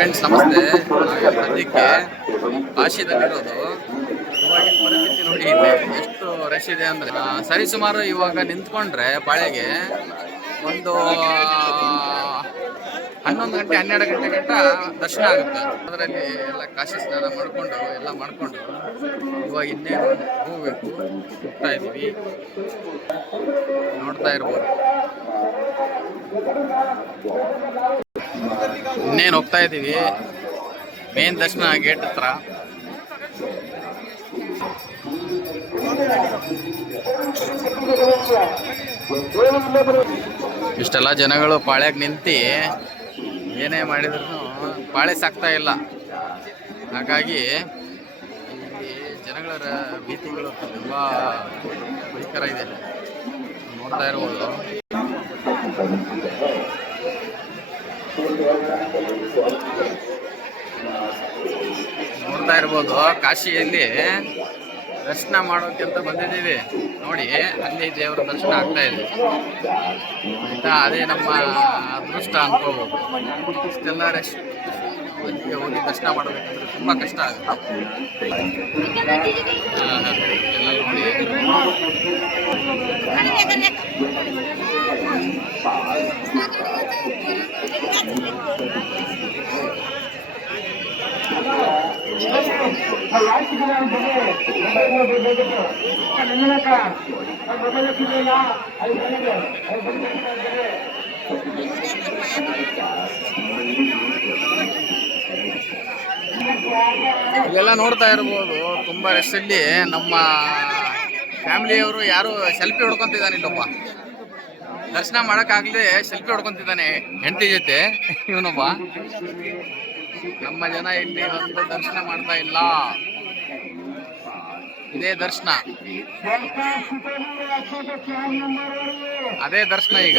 Friends ನಮಸ್ತೆ. ನಾವೀಗ ಸದ್ಯಕ್ಕೆ ಕಾಶಿದಲ್ಲಿರೋದು. ಇವಾಗಿನ ಪರಿಸ್ಥಿತಿ ನೋಡಿ, ಇಲ್ಲಿ ಎಷ್ಟು ರಶ್ ಇದೆ ಅಂದರೆ ಸರಿಸುಮಾರು ಇವಾಗ ನಿಂತ್ಕೊಂಡ್ರೆ ಪಾಳೆಗೆ ಒಂದು 11 ಗಂಟೆ 12 ಗಂಟೆ ಗಂಟ ದರ್ಶನ ಆಗುತ್ತೆ. ಅದರಲ್ಲಿ ಎಲ್ಲ ಕಾಶಿ ಸ್ನಾನ ಮಾಡಿಕೊಂಡು ಎಲ್ಲ ಮಾಡಿಕೊಂಡು ಇವಾಗ ಇನ್ನೇನು ಹೋಗ್ಬೇಕು, ಹೋಗ್ತಾ ಇದ್ದೀವಿ. ನೋಡ್ತಾ ಇರ್ಬೋದು, ಇನ್ನೇನು ಹೋಗ್ತಾ ಇದ್ದೀವಿ ಮೇನ್ ದರ್ಶನ ಗೇಟ್ ಹತ್ರ. ಇಷ್ಟೆಲ್ಲ ಜನಗಳು ಪಾಳ್ಯಾಗ ನಿಂತು ಏನೇ ಮಾಡಿದ್ರು ಪಾಳೆ ಸಾಕ್ತಾ ಇಲ್ಲ. ಹಾಗಾಗಿ ಇಲ್ಲಿ ಜನಗಳ ಭೀತಿಗಳು ತುಂಬ ಭಯಂಕರ ಇದೆ, ನೋಡ್ತಾ ಇರ್ಬೋದು. ನೋಡ್ತಾ ಇರ್ಬೋದು, ಕಾಶಿಯಲ್ಲಿ ದರ್ಶನ ಮಾಡೋಕೆ ಅಂತ ಬಂದಿದ್ದೀವಿ. ನೋಡಿ, ಅಲ್ಲಿ ದೇವರ ದರ್ಶನ ಆಗ್ತಾ ಇದೆ ಆಯ್ತಾ. ಅದೇ ನಮ್ಮ ಅದೃಷ್ಟ ಅನ್ಕೋಬಹುದು. ಇಷ್ಟೆಲ್ಲ ರಶ್ ಅಲ್ಲಿಗೆ ಹೋಗಿ ದರ್ಶನ ಮಾಡಬೇಕಂದ್ರೆ ತುಂಬಾ ಕಷ್ಟ ಆಗುತ್ತೆ. ಎಲ್ಲ ನೋಡಿ, ಇಲ್ಲೆಲ್ಲ ನೋಡ್ತಾ ಇರ್ಬೋದು ತುಂಬಾ ರಶ್ ಅಲ್ಲಿ. ನಮ್ಮ ಫ್ಯಾಮಿಲಿಯವರು ಯಾರು ಸೆಲ್ಫಿ ಹೊಡ್ಕೊಂತಿದ್ದಾನೆ ಇಲ್ಲೊಬ್ಬ. ದರ್ಶನ ಮಾಡೋಕ್ಕಾಗದೆ ಸೆಲ್ಫಿ ಹೊಡ್ಕೊಂತಿದ್ದಾನೆ ಹೆಂಡತಿ ಜೊತೆ ಇವನೊಬ್ಬ. ನಮ್ಮ ಜನ ಇಲ್ಲಿ ಒಂದು ದರ್ಶನ ಮಾಡ್ತಾ ಇಲ್ಲ. ಇದೇ ದರ್ಶನ, ಅದೇ ದರ್ಶನ ಈಗ.